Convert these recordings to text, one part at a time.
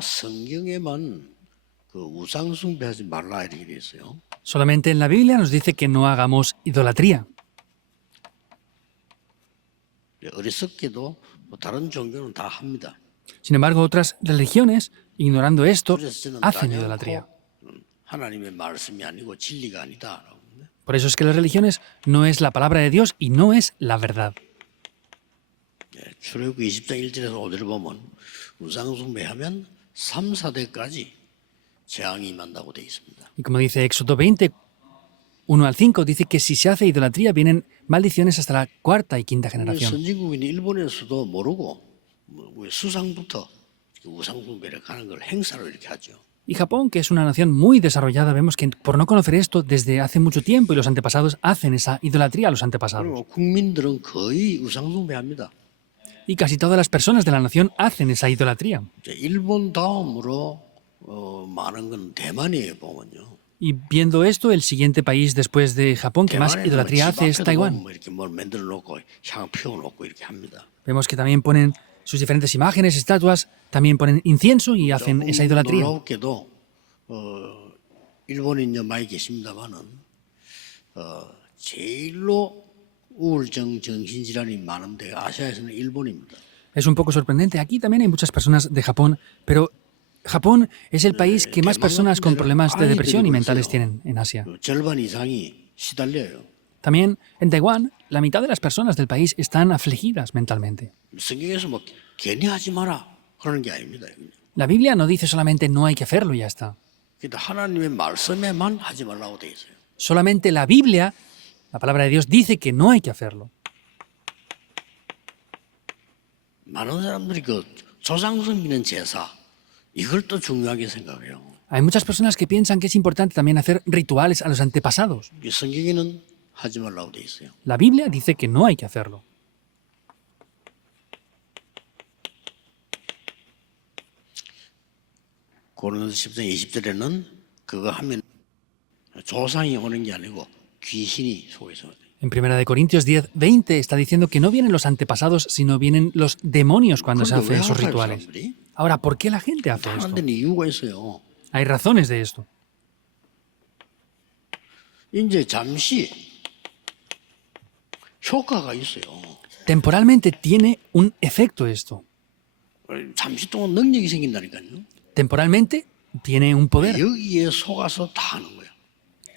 성경에만 그 우상 숭배하지 말라 이렇게 돼 있어요. Solamente en la Biblia nos dice que no hagamos idolatría. 어리석게도 다른 종교는 다 합니다. Sin embargo, otras religiones, ignorando esto, 그래서 저는 hacen 따지 idolatría. 않고 하나님의 말씀이 아니고 진리가 아니다라고. Por eso es que las religiones no es la palabra de Dios y no es la verdad. 출애굽기 20장 1절에서 5절을 보면 우상 숭배하면 3, 4대까지 재앙이 임한다고 되어 있습니다. Y como dice Éxodo 20, 1 al 5, dice que si se hace idolatría vienen maldiciones hasta la cuarta y quinta generación. 선진국인 일본에서도 모르고 수상부터 우상 숭배를 하는 걸 행사로 이렇게 하죠. Y Japón, que es una nación muy desarrollada, vemos que por no conocer esto desde hace mucho tiempo y los antepasados hacen esa idolatría a los antepasados. 그리고 국민들은 거의 우상 숭배합니다. Y casi todas las personas de la nación hacen esa idolatría. 일본 다음으로 많은 건 대만이에요, 보면요. Y viendo esto, el siguiente país después de Japón que más 대만에는 idolatría 집 hace es 앞에도 Taiwán. 보면 이렇게 뭘 만들어 놓고 향 피워 놓고 이렇게 합니다. Vemos que también ponen sus diferentes imágenes, estatuas, también ponen incienso y hacen esa idolatría. 놀랍게도 일본인 많이 계십니다만은 제일로 우울증 정신질환이 많은데 아시아에서는 일본입니다. Es un poco sorprendente. Aquí también hay muchas personas de Japón, pero Japón es el país que más personas con problemas de depresión y mentales tienen en Asia. 절반 이상이 시달려요. También en Taiwán, la mitad de las personas del país están afligidas mentalmente. 성경에서 뭐 괜히 하지 마라 그러는 게 아닙니다. La Biblia no dice solamente no hay que hacerlo y ya está. 그러니까 하나님의 말씀에만 하지 말라고 돼 있어요. Solamente la Biblia, la palabra de Dios, dice que no hay que hacerlo. 많은 사람들이 그 조상 섬기는 제사 이걸 또 중요하게 생각해요. Hay muchas personas que piensan que es importante también hacer rituales a los antepasados. 이 성경에는 하지 말라고 돼 있어요. La Biblia dice que no hay que hacerlo. 고린도서 10장 20절에는 그거 하면 조상이 오는 게 아니고 귀신이 속에서 와요. En 1 Corintios 10, 20 está diciendo que no vienen los antepasados, sino vienen los demonios cuando se 그런데 hace 왜 esos 할까요, rituales. 사람들이? Ahora, ¿por qué la gente hace esto? 하는 데는 이유가 있어요. Hay razones de esto. 이제 잠시 효과가 있어요. Temporalmente tiene un efecto esto. 잠시 동안 능력이 생긴다니까요. Temporalmente tiene un poder. 여기에 속아서 다 하는 거예요.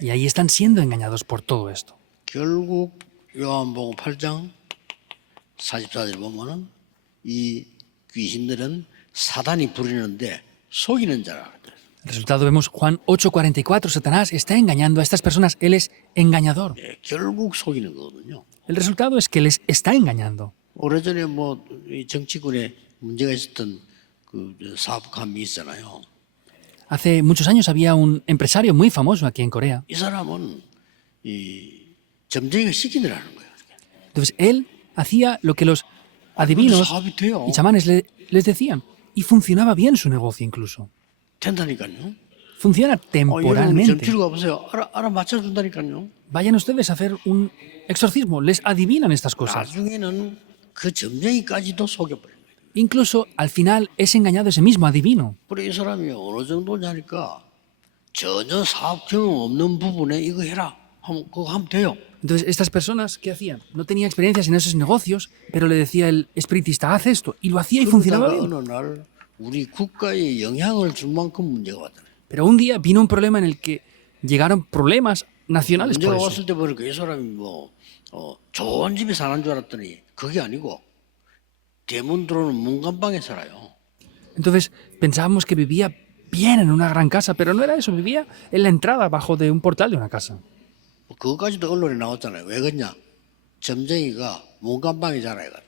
Y ahí están siendo engañados por todo esto. 결국 요한복음 8장 44절 보면은 이 귀신들은 사단이 부리는데 속이는 자라. El resultado vemos Juan 8:44, Satanás está engañando a estas personas, él es engañador. 결국 속이는 거거든요. El resultado es que les está engañando. 오래전에 뭐 이 정치권에 문제가 있었던 그 사업가미 있잖아요. Hace muchos años había un empresario muy famoso aquí en Corea. 이 사람은 이 점쟁이가 시키더라는 거예요. Entonces él hacía lo que los adivinos 사업이 돼요. y chamanes les decían. Y funcionaba bien su negocio incluso. 된다니까요. Funciona 여러분 temporalmente. 전필 가보세요. 알아맞혀준다니까요. Vayan ustedes a hacer un exorcismo, les adivinan estas cosas. 나중에는 그 점쟁이까지도 속여버려요. Incluso al final es engañado ese mismo adivino. 그래 이 사람이 어느 정도냐니까 전혀 사업 경험 없는 부분에 이거 해라 하면 그거 하면 돼요. Entonces, estas personas, ¿qué hacían? No tenía experiencias en esos negocios, pero le decía el espiritista, haz esto, y lo hacía y funcionaba 그러다가 bien. 어느 날 우리 국가에 영향을 줄 만큼 문제가 왔잖아요. Pero un día vino un problema en el que llegaron problemas nacionales por 문제가 eso. 왔을 때 보니까 이 사람이 뭐 좋은 집에 사는 줄 알았더니 그게 아니고 대문 들어오는 문간방에 살아요. Entonces, pensábamos que vivía bien en una gran casa, pero no era eso, vivía en la entrada abajo de un portal de una casa. 그거까지도 언론에 나왔잖아요. 왜 그러냐? 점쟁이가 문간방에 살아가지고.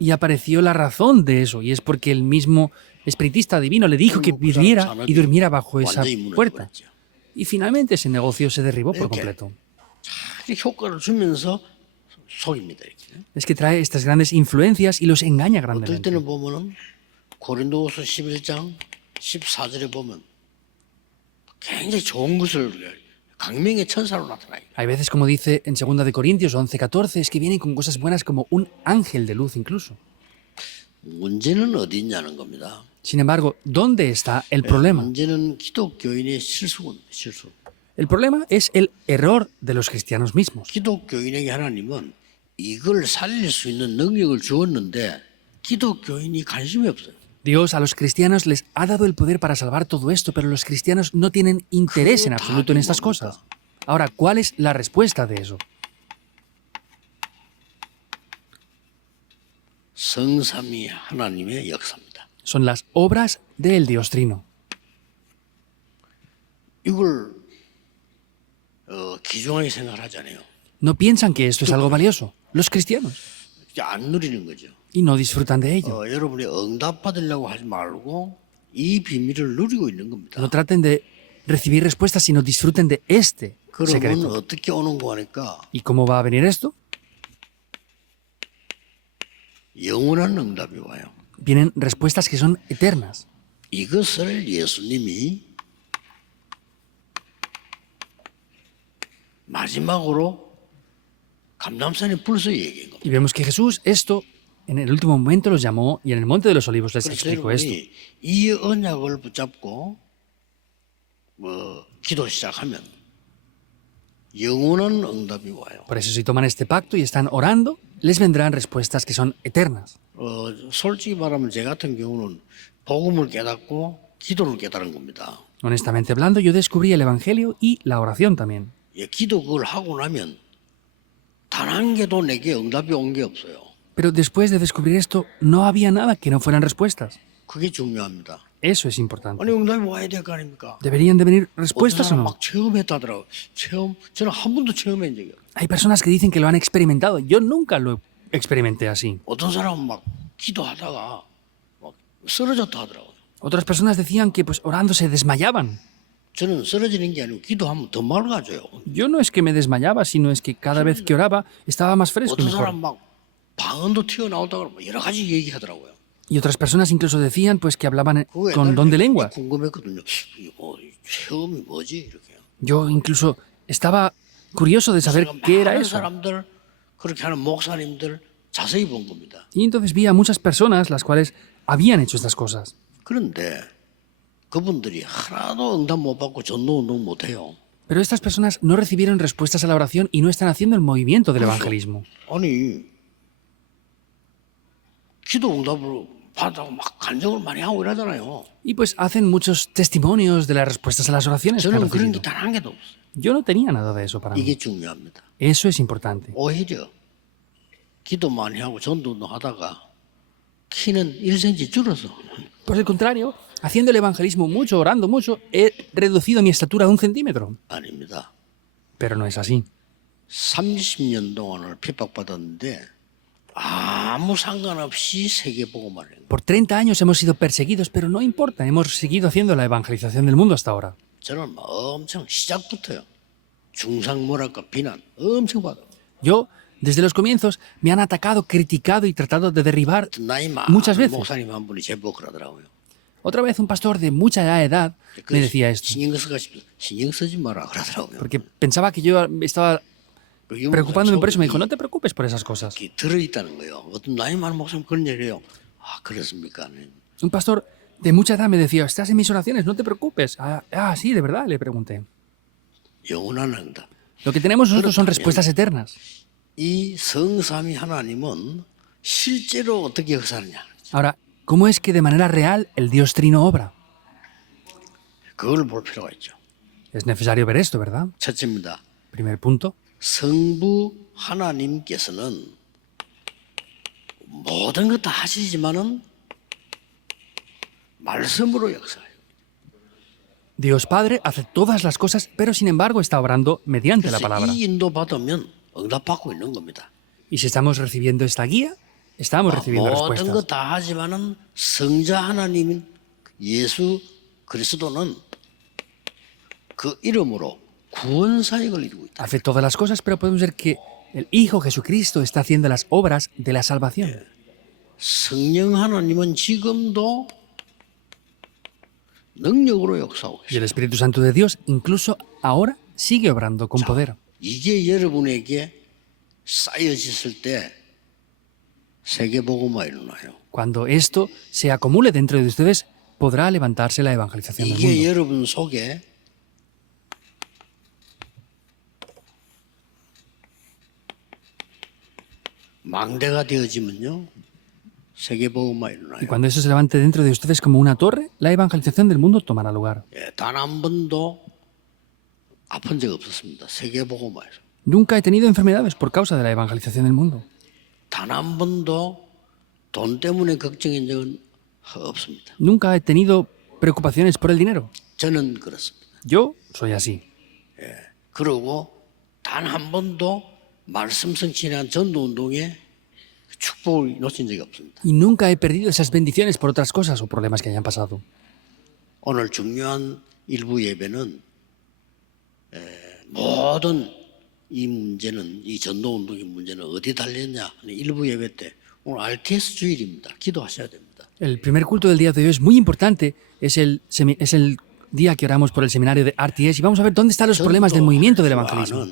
Y apareció la razón de eso, y es porque el mismo espiritista divino le dijo que viviera y durmiera bajo esa puerta. Y finalmente ese negocio se derribó por completo. 잘 효과를 주면서 속입니다. 이렇게. Es que trae estas grandes influencias y los engaña 어떨 grandemente. 때는 보면은 고린도후서 11장 14절에 보면 굉장히 좋은 것을 강명의 천사로 나타나요. Hay veces, como dice en 2 de Corintios 11:14, es que vienen con cosas buenas como un ángel de luz incluso. 문제는 어디 있냐는 겁니다. Sin embargo, ¿dónde está el problema? 문제는 기독교인의 실수입니다. 실수. El problema es el error de los cristianos mismos. 기독교인에게 하나님은 이걸 살릴 수 있는 능력을 주었는데 기독교인이 관심이 없어요. Dios a los cristianos les ha dado el poder para salvar todo esto, pero los cristianos no tienen interés en absoluto en estas cosas. Ahora, ¿cuál es la respuesta de eso? 성삼위 하나님의 역사입니다. Son las obras del Dios Trino. 이걸 귀중하게 생각하잖아요. No piensan que esto es algo valioso, los cristianos, 안 누리는 거죠. y no disfrutan de ello. 여러분이 응답받으려고 하지 말고 이 비밀을 누리고 있는 겁니다. No traten de recibir respuestas, sino disfruten de este 그러면 secreto. 어떻게 오는 거 하니까 ¿Y cómo va a venir esto? 영원한 응답이 와요. Vienen respuestas que son eternas. 이것을 예수님이 마지막으로 감람산에 불러서 얘기한 겁니다. Y vemos que Jesús esto en el último momento los llamó y en el Monte de los Olivos les 그래서 explicó esto. 여러분이 이 언약을 붙잡고 기도 시작하면 영원한 응답이 와요. Por eso si toman este pacto y están orando, les vendrán respuestas que son eternas. 솔직히 말하면 제 같은 경우는 복음을 깨닫고 기도를 깨달은 겁니다. Honestamente hablando, yo descubrí el Evangelio y la oración también. 기도 그걸 하고 나면 단 한 개도 내게 응답이 온 게 없어요. Pero después de descubrir esto, no había nada que no fueran respuestas. 그게 중요합니다. Eso es importante. 아니 응답이 와야 될 거 아닙니까? ¿Deberían de venir 어떤 respuestas o 사람 no? 막 체험했다더라고. 저는 한 번도 체험한 적이 없어요. Hay personas que dicen que lo han experimentado. Yo nunca lo experimenté así. 어떤 사람은 막 기도하다가 막 쓰러졌다 하더라고요. Otras personas decían que pues orando se desmayaban. 저는 쓰러지는 게 아니고 기도하면 더 맑아져요. Yo no es que me desmayaba, sino es que cada vez que oraba estaba más fresco y 어떤 mejor. 사람 막 방언도 튀어나오다가 막 여러 가지 얘기하더라고요. Y otras personas incluso decían pues que hablaban 그거 con don de lengua. 궁금했거든요. 체험이 뭐지 이렇게. Yo incluso estaba curioso de saber qué era 많은 eso. 사람들 그렇게 하는 목사님들 자세히 본 겁니다. Y entonces vi a muchas personas las cuales habían hecho estas cosas. 그런데 그분들이 하나도 응답 못 받고 전도 운동 못 해요. Pero estas personas no recibieron respuestas a la oración y no están haciendo el movimiento del evangelismo. 아니 기도 응답을 받아고 막 간증을 많이 하고 이러잖아요. Y pues hacen muchos testimonios de las respuestas a las oraciones que han 저는 그런 recibido. 게 단 한 개도 없어요. Yo no tenía nada de eso para mí. 이게 중요합니다. Eso es importante. 오히려 기도 많이 하고 전도 운동 하다가 키는 1cm 줄어서 Por el contrario, haciendo el evangelismo mucho, orando mucho, he reducido mi estatura 1 centímetro. 아닙니다. Pero no es así. 30년 동안을 핍박받았는데 아무 상관없이 세계복음을 해요. Por 30 años hemos sido perseguidos, pero no importa, hemos seguido haciendo la evangelización del mundo hasta ahora. 저는 막 엄청 시작부터요. 중상모략과 비난 엄청 받아요. Yo, desde los comienzos, me han atacado, criticado y tratado de derribar 나이 muchas 많은 veces. 목사님 한 분이 제보 그러더라고요. Otra vez un pastor de mucha edad me decía esto, 신경 쓰지 마라 그러더라고요. porque pensaba que yo estaba 그 preocupándome por eso. Me dijo, no te preocupes por esas cosas. 들어있다는 거예요. 어떤 나이 많은 목사님 그런 얘기를 해요. 아 그렇습니까? Un pastor de mucha edad me decía, estás en mis oraciones, no te preocupes. Sí, de verdad, le pregunté. 영원한 응답. Lo que tenemos nosotros son respuestas eternas. 이 성삼위 하나님은 실제로 어떻게 역사하느냐. Ahora, ¿cómo es que de manera real el Dios Trino obra? 그걸 볼 필요가 있죠. Es necesario ver esto, ¿verdad? 첫째입니다. Primer punto. 성부 하나님께서는 모든 것 다 하시지만은 말씀으로 역사해요. Dios Padre hace todas las cosas, pero sin embargo está obrando mediante la 그래서 palabra. 이 인도 받으면 응답받고 있는 겁니다. Y si estamos recibiendo esta guía, estamos recibiendo 모든 respuestas. 것 다 하지만은 성자 하나님 예수 그리스도는 그 이름으로 구원 사역을 이루고 있다. Hace todas las cosas, pero podemos ver que el Hijo Jesucristo está haciendo las obras de la salvación. 성령 하나님은 지금도 능력으로 역사하고 Y el 있어요. Espíritu Santo de Dios incluso ahora sigue obrando con poder. 이게 여러분에게 쌓여졌을 때 세계복음화 일어나요. Cuando esto se acumule dentro de ustedes, podrá levantarse la evangelización del 이게 mundo. 여러분 속에 망대가 되어지면요. 세계복음화 Y 일어나요. cuando eso se levante dentro de ustedes como una torre, la evangelización del mundo tomará lugar. 단 한 번도 아픈 적 없었습니다. 세계복음화에서. Nunca he tenido enfermedades por causa de la evangelización del mundo. 단 한 번도 돈 때문에 걱정인 적은 없습니다. Nunca he tenido preocupaciones por el dinero. 저는 그렇습니다. Yo soy así. 그리고 단 한 번도 말씀 성취한 전도 운동에 축복을 놓친 적이 없습니다. Y nunca he perdido esas bendiciones por otras cosas o problemas que hayan pasado. 오늘 중요한 일부 예배는 모든 이 문제는 이 전도 운동의 문제는 어디 달렸냐? 일부 예배 때 오늘 RTS 주일입니다. 기도하셔야 됩니다. El primer culto del día de hoy es muy importante. Es el día que oramos por el seminario de RTS y vamos a ver dónde están los problemas del movimiento del evangelismo.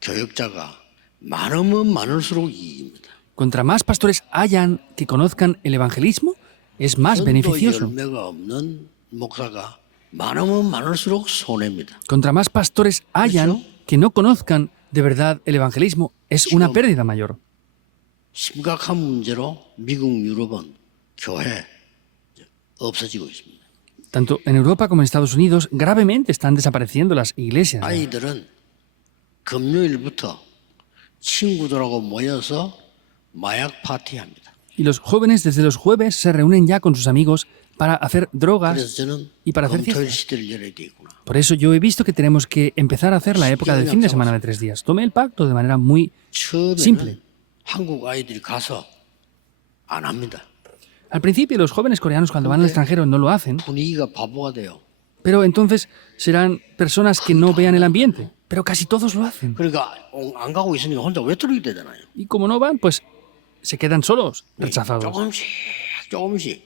교역자가 많으면 많을수록 이익입니다. Contra más pastores hayan que conozcan el evangelismo, es más 전도 beneficioso. 열매가 없는 목사가 많으면 많을수록 손해입니다. Contra más pastores hayan que no conozcan de verdad el evangelismo, es una pérdida mayor. 심각한 문제로 미국, 유럽은 교회 없어지고 있습니다. Tanto en Europa como en Estados Unidos, gravemente están desapareciendo las iglesias. 아이들은 금요일부터 친구들하고 모여서 마약 파티합니다. Y los jóvenes desde los jueves se reúnen ya con sus amigos para hacer 그래서 drogas 저는 y para hacer 금토일 fiestas. 시대를 열어야 되겠구나. Por eso yo he visto que tenemos que empezar a hacer la época del fin de semana de 3 días. Tomé el pacto de manera muy 처음에는 simple. 한국 아이들이 가서 안 합니다. Al principio los jóvenes coreanos cuando van al extranjero no lo hacen, 분위기가 바보가 돼요. pero entonces serán personas que no vean el ambiente. Pero casi todos lo hacen. 그러니까 안 가고 있으니까 혼자 외톨이게 되잖아요. Y como no van, pues se quedan solos, rechazados. 조금씩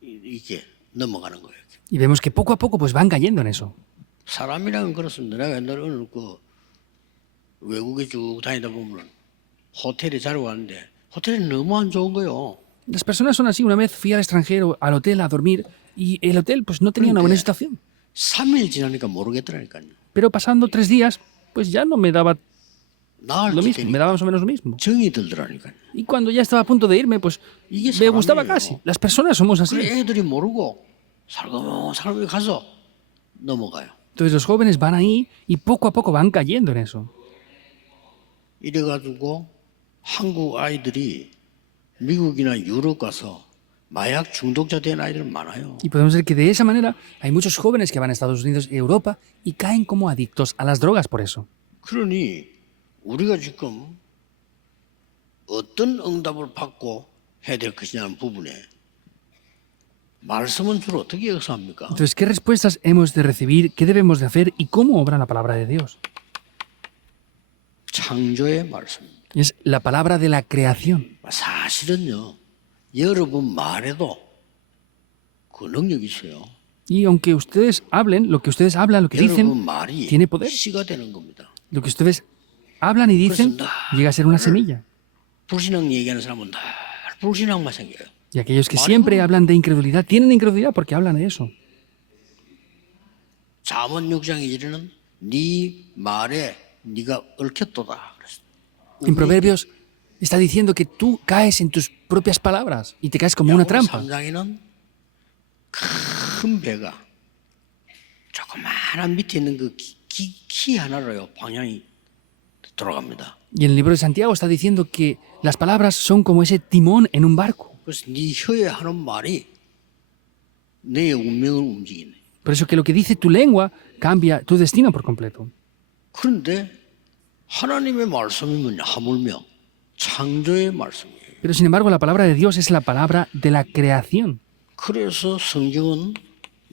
이렇게 넘어가는 거예요. Y vemos que poco a poco pues van cayendo en eso. 사람이란 그렇습니다. 내가 옛날에 어느 외국에 쭉 다니다 보면 호텔에 자러 가는데 호텔이 너무 안 좋은 거예요. Las personas son así. Una vez fui al extranjero, al hotel, a dormir, y el hotel pues no tenía una buena situación. 3일 지나니까 모르겠더라니까요. Pero pasando 3 días, pues ya no me daba 나을 lo mismo, 때니 me daba más o menos lo mismo. 정이 들더라니까요. Y cuando ya estaba a punto de irme, pues 이게 me gustaba 사람이에요. casi. Las personas somos así. 그래 애들이 모르고 살금살금 가서 넘어가요. Entonces los jóvenes van ahí y poco a poco van cayendo en eso. 이래가지고 한국 아이들이 미국이나 유럽 가서 마약 중독자 된 아이들 많아요. Y podemos ver que de esa manera hay muchos jóvenes que van a Estados Unidos y Europa y caen como adictos a las drogas por eso. 그러니 우리가 지금 어떤 응답을 받고 해야 될 것이냐는 부분에 말씀은 주로 어떻게 역사합니까? Entonces, ¿qué respuestas hemos de recibir? ¿Qué debemos de hacer? ¿Y cómo obra la palabra de Dios? 창조의 말씀입니다. Es la palabra de la creación. 사실은요, 여러분 말에도 그 능력이 있어요. Y aunque ustedes hablen, lo que ustedes hablan, lo que 여러분 dicen, 말이 tiene poder. 씨가 되는 겁니다. Lo que ustedes hablan y dicen llega a ser una semilla. 불신앙 얘기하는 사람은 늘 불신앙만 생겨요. Y aquellos que siempre hablan de incredulidad, tienen incredulidad porque hablan de eso. 잠언 6장 1절에는 네 말에 네가 얽혔도다. En Proverbios está diciendo que tú caes en tus propias palabras y te caes como una trampa. 3장에는 큰 배가 조그마한 밑에 있는 그 키 하나로요 방향이 돌아갑니다. Y en el libro de Santiago está diciendo que las palabras son como ese timón en un barco. 그래서 네 혀에 하는 말이 내 운명을 움직이네. Por eso que lo que dice tu lengua cambia tu destino por completo. 그런데 하나님의 말씀이면 하물며 창조의 말씀이에요. Pero sin embargo la palabra de Dios es la palabra de la creación. 그래서 성경은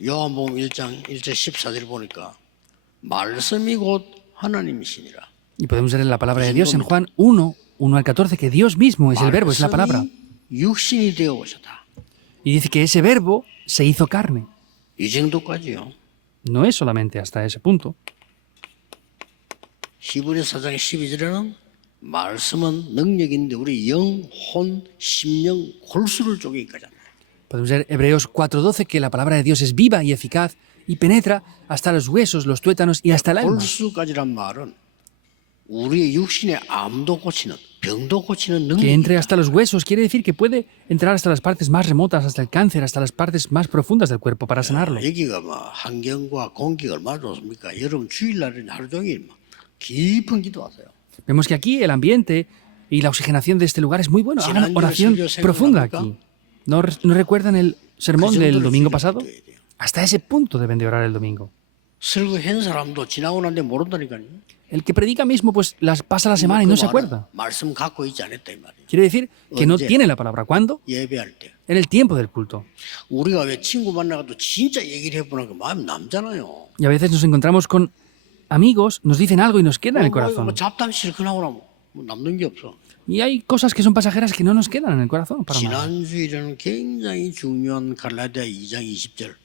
요한복음 1장 1절 14절 보니까 말씀이 곧 하나님이시니라. Y podemos ver en la palabra de Dios en Juan 1, 1 al 14, que Dios mismo es el verbo, es la palabra. 육신이 되어 오셨다. Y dice que ese verbo se hizo carne. 이 정도까지요. No es solamente hasta ese punto. 히브리 4장 12절에는 말씀은 능력인데 우리 영, 혼, 심령, 골수를 쪼개기까지 합니다. Podemos ver Hebreos 4:12 que la palabra de Dios es viva y eficaz y penetra hasta los huesos, los tuétanos y hasta el alma. 골수까지란 말은 우리의 육신의 암도 고치는, 병도 고치는 Que entre 능력이 hasta los huesos quiere decir que puede entrar hasta las partes más remotas, hasta el cáncer, hasta las partes más profundas del cuerpo para sanarlo. 여기가 뭐 환경과 공기가 얼마나 좋습니까? 여러분 주일날은 하루 종일 막 깊은 기도하세요. Vemos que aquí el ambiente y la oxigenación de este lugar es muy bueno. Hagan oración profunda aquí. ¿No recuerdan el sermón del domingo pasado? Hasta ese punto deben de orar el domingo. 설교한 사람도 지나고 난데 모른다니까요. El que predica mismo pues las pasa la semana y no se acuerda. 말씀 갖고 있지 않았다 이 말이에요. Quiere decir que no tiene la palabra. ¿Cuándo? 예배할 때. En el tiempo del culto. 우리가 왜 친구 만나가도 진짜 얘기를 해보니까 마음이 남잖아요. Y a veces nos encontramos con amigos, nos dicen algo y nos queda en el 뭐 corazón. 잡담 실컷하고 뭐 남는 게 없어. Y hay cosas que son pasajeras que no nos quedan en el corazón para nada. 지난주일에는 굉장히 중요한 갈라디아 2장 20절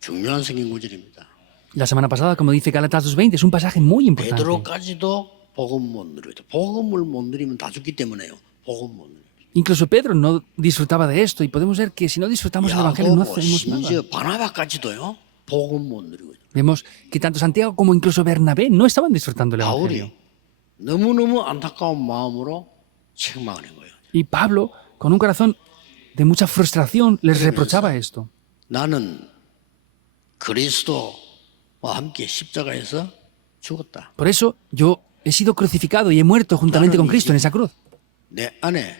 중요한 성경 구절입니다. La semana pasada, como dice Gálatas 2:20, es un pasaje muy importante. 베드로까지도 복음 못 누리죠. 복음을 못 누리면 다 죽기 때문에요. 복음 못 누리죠. Incluso Pedro no disfrutaba de esto y podemos ver que si no disfrutamos del Evangelio no hacemos nada. 심지어 바나바까지도요. 복음 못 누리고 있어요. Vemos que tanto Santiago como incluso Bernabé no estaban disfrutando del Evangelio. 바울이 너무너무 안타까운 마음으로 책망을 한 거예요. Y Pablo, con un corazón de mucha frustración, les reprochaba esto. 나는 그리스도와 함께 십자가에서 죽었다. Por eso yo he sido crucificado y he muerto juntamente con Cristo en esa cruz. 내 안에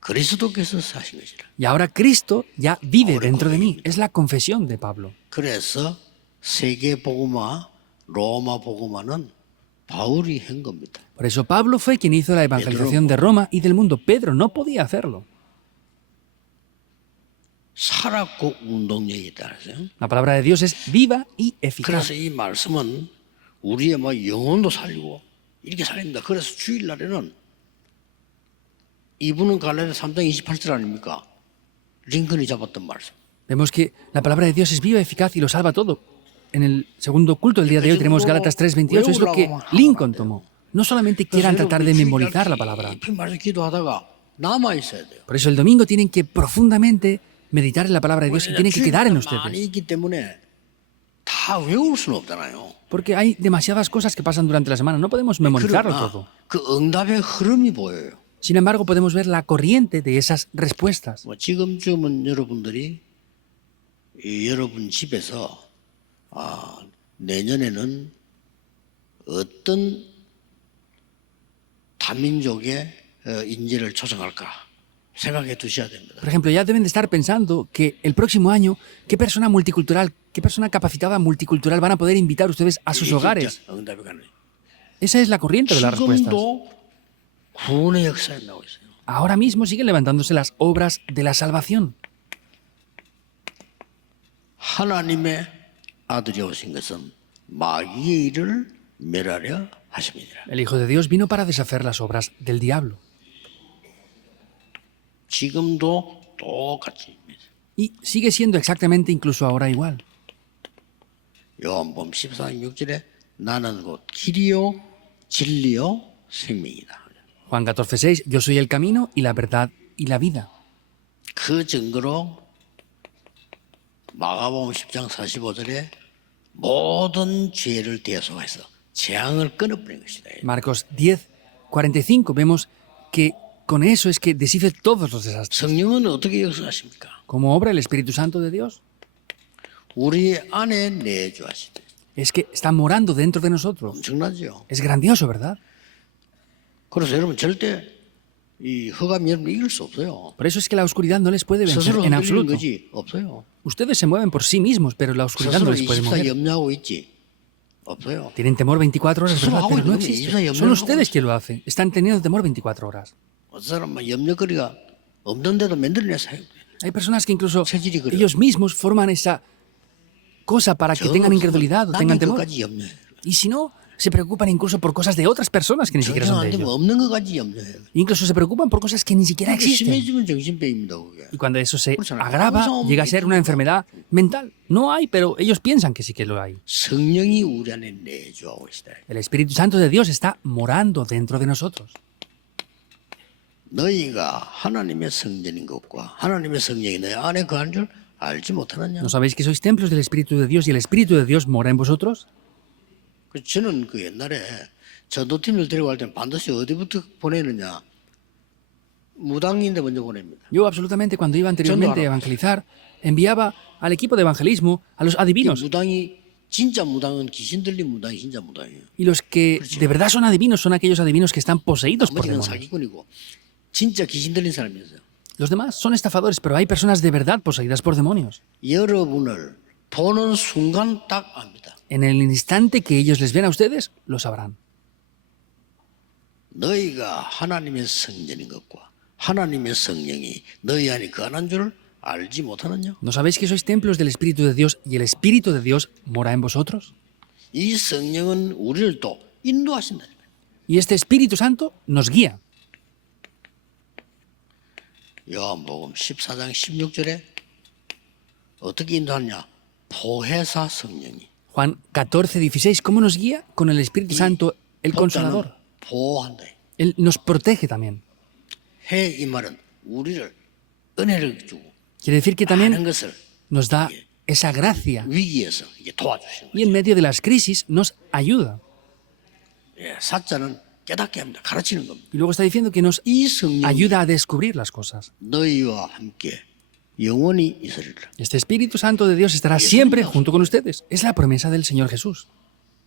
그리스도께서 사신 것이라. Y ahora Cristo ya vive dentro de mí. Es la confesión de Pablo. 그래서 세계 복음화, 로마 복음화는 바울이 한 겁니다. Por eso Pablo fue quien hizo la evangelización de Roma y del mundo. Pedro no podía hacerlo. 살았고 운동력이 있다라서요. La palabra de Dios es viva y eficaz. 그래서 이 말씀은 우리의 뭐 영혼도 살리고 이렇게 살립니다. 그래서 주일날에는 이분은 갈라디아 3장 28절 아닙니까? 링컨이 잡았던 말씀. Vemos que la palabra de Dios es viva y eficaz y lo salva todo. En el segundo culto del día de hoy tenemos Gálatas 3:28, es lo que Lincoln tomó. No solamente quieran tratar de memorizar la palabra. 깊이 말씀 기도하다가 남아 있어야 돼요. Por eso el domingo tienen que profundamente meditar en la palabra de Dios y tiene que quedar en 많이 ustedes. 있기 때문에 다 외울 수는 없잖아요. Porque hay demasiadas cosas que pasan durante la semana. No podemos memorizarlo todo. 그 응답의 흐름이 보여요. Sin embargo, podemos ver la corriente de esas respuestas. 뭐 지금쯤은 여러분들이 여러분 집에서 내년에는 어떤 다민족의 인재를 초청할까 생각해 두셔야 됩니다. Por ejemplo, ya deben de estar pensando que el próximo año, qué persona multicultural, qué persona capacitada multicultural van a poder invitar ustedes a sus hogares. 응답이 가는. Esa es la corriente de las respuestas. 지금도 구원의 역사에 나오고 있어요. Ahora mismo siguen levantándose las obras de la salvación. 하나님의 아들이 오신 것은 마귀의 일을 멸하려 하십니다. El Hijo de Dios vino para deshacer las obras del diablo. 지금도 똑같이 Y sigue siendo exactamente incluso ahora igual. 요한복음 14장 6절에 나는 곧 길이요 진리요 생명이다. Juan 14:6, yo soy el camino y la verdad y la vida. 그 증거로 마가복음 10장 45절에 모든 죄를 대속해서 재앙을 끊어버린 것이다. Marcos 10:45 vemos que con eso es que deshice todos los desastres. 성령은 어떻게 역사하십니까? ¿Cómo obra el Espíritu Santo de Dios? 우리 안에 내주하시되. Es que está morando dentro de nosotros. 엄청나죠. Es grandioso, ¿verdad? 그래서 여러분 절대 이 흑암이 여러분 이길 수 없어요. Por eso es que la oscuridad no les puede vencer 스스로 en 흔들리는 absoluto. 거지 없어요. Ustedes se mueven por sí mismos, pero la oscuridad no 스스로 les puede 24 mover. 염려하고 있지 없어요. Tienen temor 24 horas, ¿verdad? Pero no existe. Son ustedes quienes lo hacen. Están teniendo temor 24 horas. 어떤 사람은 염려거리가 없는데도 만들어내서 해요. Hay personas que incluso 체질이 그래요. ellos mismos forman esa cosa para que tengan incredulidad o tengan 남의 temor. 것까지 염려해요. Y si no, se preocupan incluso por cosas de otras personas que ni siquiera 정상 son 안 de 되면 ellos. 없는 것까지 염려해요. Incluso se preocupan por cosas que ni siquiera 그게 existen. 심해지면 정신병입니다. 그게. Y cuando eso se 그렇잖아요. agrava, llega a ser una enfermedad mental. No hay, pero ellos piensan que sí que lo hay. 성령이 우리 안에 내주하고 있다. El Espíritu Santo de Dios está morando dentro de nosotros. 너희가 하나님의 성전인 것과 하나님의 성령이 너희 안에 거하는 줄 알지 못하느냐? ¿No sabéis que sois templos del Espíritu de Dios y el Espíritu de Dios mora en vosotros? 저는 그 옛날에 전도팀을 데려갈 때는 반드시 어디부터 보내느냐? 무당인데 먼저 보냅니다. Yo absolutamente cuando iba anteriormente a evangelizar, enviaba al equipo de evangelismo a los adivinos. 무당이 진짜 무당은 귀신 들린 무당이 진짜 무당이에요. Y los que de verdad son adivinos son aquellos adivinos que están poseídos por 나머지는 demonios. 사기꾼이고 진짜 귀신 들린 사람이 있어요. Los demás son estafadores, pero hay personas de verdad poseídas por demonios. 여러분을 보는 순간 딱 압니다. En el instante que ellos les ven a ustedes, lo sabrán. 너희가 하나님의 성전인 것과 하나님의 성령이 너희 안에 거하는 줄 알지 못하느냐? ¿No sabéis que sois templos del Espíritu de Dios y el Espíritu de Dios mora en vosotros? 이 성령은 우리를 또 인도하신다. Y este Espíritu Santo nos guía. 요한복음 14장 16절에 어떻게 인도하냐? 보혜사 성령이. Juan 14:16, ¿cómo nos guía? Con el Espíritu Santo, el Consolador. 보호한다. Él nos protege también. 해 이 말은 우리를 은혜를 주고 Quiere decir que 많은 también 것을 nos da esa gracia 위기에서 이게 도와주시는 y en medio de las crisis nos ayuda. 거예요. 사자는 깨닫게 합니다. 가르치는 겁니다. Y luego está diciendo que nos 이 성령이 ayuda a descubrir las cosas. 너희와 함께 영원히 있으리라. Este Espíritu Santo de Dios estará siempre junto con ustedes. Es la promesa del Señor Jesús.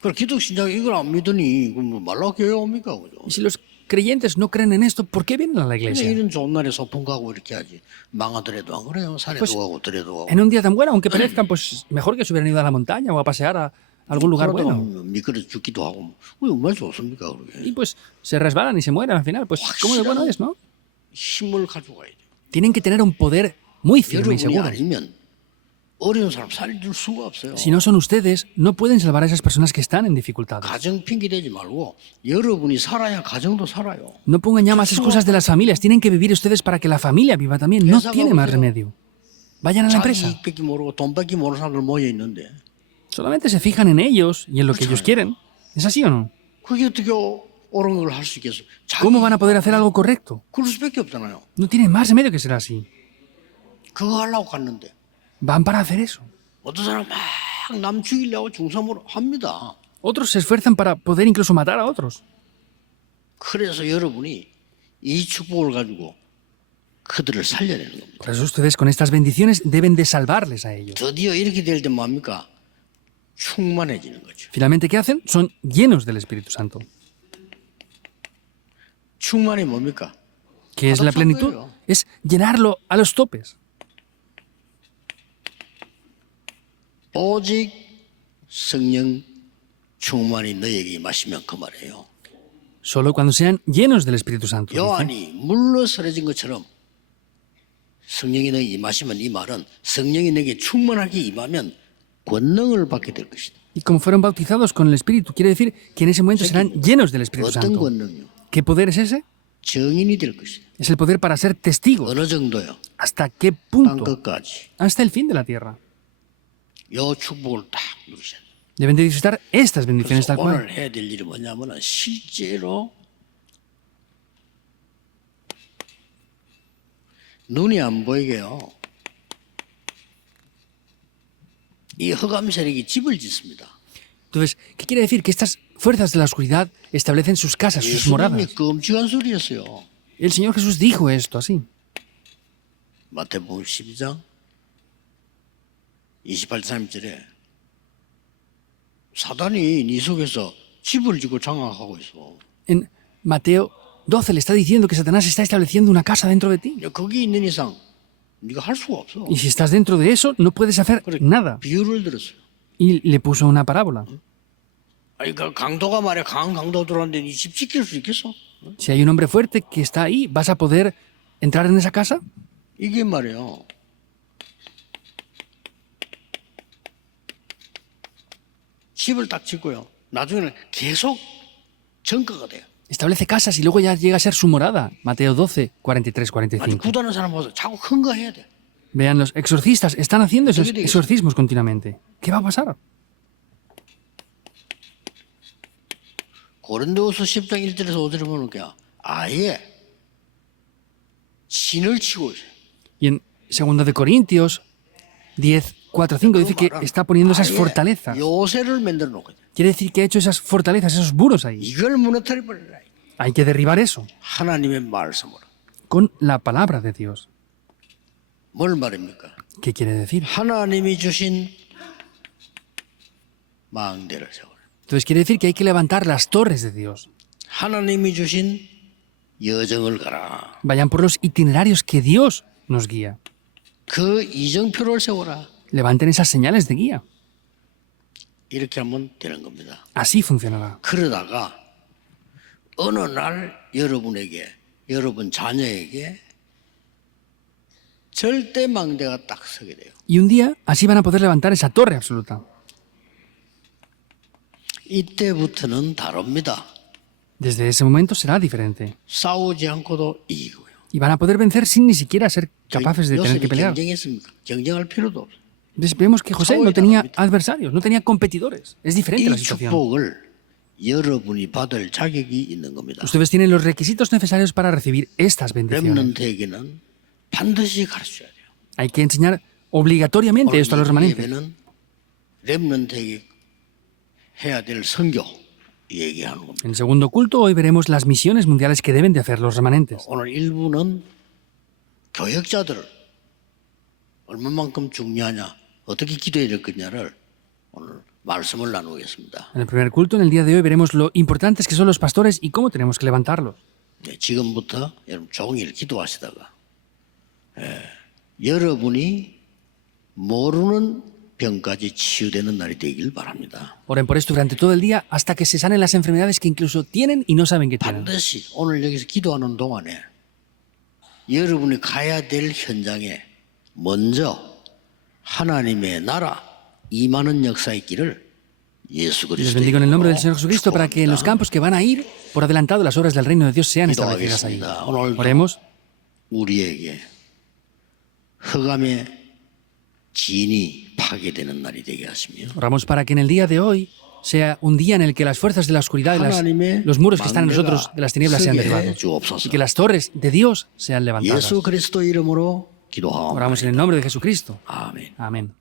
그럼 기독 신장 이걸 안 믿으니 그럼 뭐 말라 교회 옵니까 그죠? Y si los creyentes no creen en esto, ¿por qué vienen a la 그냥 iglesia? 이런 좋은 날에 소풍 가고 이렇게 하지. 망하더라도 안 그래요. 산에도 Pues, 가고 들에도 가고. En un día tan bueno, aunque perezcan, pues mejor que se hubieran ido a la montaña o a pasear a algún lugar 그러다가 bueno. 미끄러 죽기도 하고. 왜 얼마나 좋습니까 그러게. Y pues se resbalan y se mueren al final. Pues cómo de bueno es, ¿no? 힘을 가지고 가야 돼. Tienen que tener un poder muy firme y 여러분이 seguro. 아니면 어려운 사람 살릴 수가 없어요. Si no son ustedes, no pueden salvar a esas personas que están en dificultades. 가정 핑계 대지 말고 여러분이 살아야 가정도 살아요. No pongan ya más excusas de las familias. Tienen que vivir ustedes para que la familia viva también. No tiene más remedio. Vayan a la empresa. 자기 모르고 돈밖에 모르는 사람들 모여 있는데 Solamente se fijan en ellos y en lo que ellos quieren. ¿Es así o no? 그게 어떻게 옳은 걸 할 수 있겠어? ¿Cómo van a poder hacer algo correcto? 그럴 수밖에 없잖아요. No tiene más remedio que ser así. 그거 하려고 갔는데 Van para hacer eso. 어떤 사람 막 남 죽이려고 중삼으로 합니다. Otros se esfuerzan para poder incluso matar a otros. 그래서 여러분이 이 축복을 가지고 그들을 살려내는 겁니다. Por eso ustedes con estas bendiciones deben de salvarles a ellos. 드디어 이렇게 될 때 뭡니까? 충만해지는 거죠. Finalmente, ¿qué hacen? Son llenos del Espíritu Santo. 충만이 뭡니까? ¿Qué es la plenitud? Es llenarlo a los topes. 오직 성령 충만이 너에게 임하시면 그 말이에요. Solo cuando sean llenos del Espíritu Santo. dice. 요한이 물로 쓰러진 것처럼 성령이 너에게 임하시면 이 말은 성령이 너에게 충만하게 임하면 권능을 받게 될 것이다. Y como fueron bautizados con el Espíritu, quiere decir que en ese momento serán llenos del Espíritu 어떤 Santo. 권능이요? ¿Qué poder es ese? 정인이 될 것이다. Es el poder para ser testigos. 어느 정도요? ¿Hasta qué 땅 punto? 끝까지. Hasta el fin de la tierra. 요 축복을 딱 누리셔야 돼요. Deben de disfrutar estas bendiciones tal 오늘 cual. 해야 될 일이 뭐냐면 실제로 눈이 안 보이게요. 이 흑암 세력이 집을 짓습니다. Entonces, ¿qué quiere decir? Que estas fuerzas de la oscuridad establecen sus casas, sus moradas. 예수님이 끔찍한 소리였어요. El Señor Jesús dijo esto así. 마태복음 12장 28, 30절에 사단이 네 속에서 집을 짓고 장악하고 있어. En Mateo 12 le está diciendo que Satanás está estableciendo una casa dentro de ti. 거기 있는 이상 네가 할 수가 없어. Y si estás dentro de eso, no puedes hacer nada. 비유를 들었어요. Y le puso una parábola. 아니 그 강도가 말이야 강도 들어왔는데 네 집 지킬 수 있겠어? Si hay un hombre fuerte que está ahí, ¿vas a poder entrar en esa casa? 이게 말이에요. 집을 딱 짓고요. 나중에는 계속 전가가 돼요. Establece casas y luego ya llega a ser su morada. Mateo 12, 43, 아니 45. 구다는 사람 봐서 자꾸 큰 거 해야 돼. Vean, los exorcistas están haciendo esos exorcismos continuamente. ¿Qué va a pasar? 고린도후서 10장 1절에서 5절에 보면 아예 진을 치고 있어요. Y en 2 de Corintios 10, 4, 5 dice que está poniendo esas fortalezas. 요새를 만들어 놓거든. Quiere decir que ha hecho esas fortalezas, esos muros ahí. 이걸 무너뜨려 버리라. Hay que derribar eso 하나님의 말씀으로. con la palabra de Dios. 뭘 말입니까? ¿Qué quiere decir? 하나님이 주신 망대를 세워라. Entonces quiere decir que hay que levantar las torres de Dios. 하나님이 주신 여정을 가라. Vayan por los itinerarios que Dios nos guía. 그 이정표를 세워라. Levanten esas señales de guía. 이렇게 하면 되는 겁니다. Así funcionará. 그러다가 어느 날 여러분에게, 여러분 자녀에게 절대 망대가 딱 서게 돼요. Y un día así van a poder levantar esa torre absoluta. 이때부터는 다릅니다. Desde ese momento será diferente. 싸우지 않고도 이기고요. Y van a poder vencer sin ni siquiera ser capaces de tener que 요셉이 pelear. 경쟁했습니까? 경쟁할 필요도 없어요. Entonces vemos que José no tenía adversarios, no tenía competidores. Es diferente la 이 situación. 축복을 여러분이 받을 자격이 있는 겁니다. Ustedes tienen los requisitos necesarios para recibir estas bendiciones. 렘넌트에게는 반드시 가르쳐야 돼요. Hay que enseñar obligatoriamente esto a los remanentes. 예배는 렘넌트에게 해야 될 선교 얘기하는 겁니다. En el segundo culto hoy veremos las misiones mundiales que deben de hacer los remanentes. 오늘 일부는 교역자들 얼마만큼 중요하냐, 어떻게 기도해야 될 거냐를 오늘 말씀을 나누겠습니다. En el primer culto, en el día de hoy, veremos lo importantes que son los pastores y cómo tenemos que levantarlos. 네, 지금부터 여러분 종일 기도하시다가 여러분이 모르는 병까지 치유되는 날이 되길 바랍니다. Oren por esto durante todo el día hasta que se sanen las enfermedades que incluso tienen y no saben que tienen. 반드시 오늘 여기서 기도하는 동안에 여러분이 가야 될 현장에 먼저 하나님의 나라 임하는 역사의 길을 예수 Les 그리스도의 bendigo en el nombre del 이름으로 Señor Jesucristo para que en los campos que van a ir, por adelantado, las obras del reino de Dios sean establecidas ahí. 기도하겠습니다. 오늘도 Oremos. 우리에게 흑암의 진이 파괴되는 날이 되게 하시며 Oramos para que en el día de hoy sea un día en el que las fuerzas de la oscuridad, los muros que están en nosotros de las tinieblas sean derribados y que las torres de Dios sean levantadas. 예수 그리스도 이름으로 기도하옵나이다. Oramos en el nombre de Jesucristo. 아멘. Amén.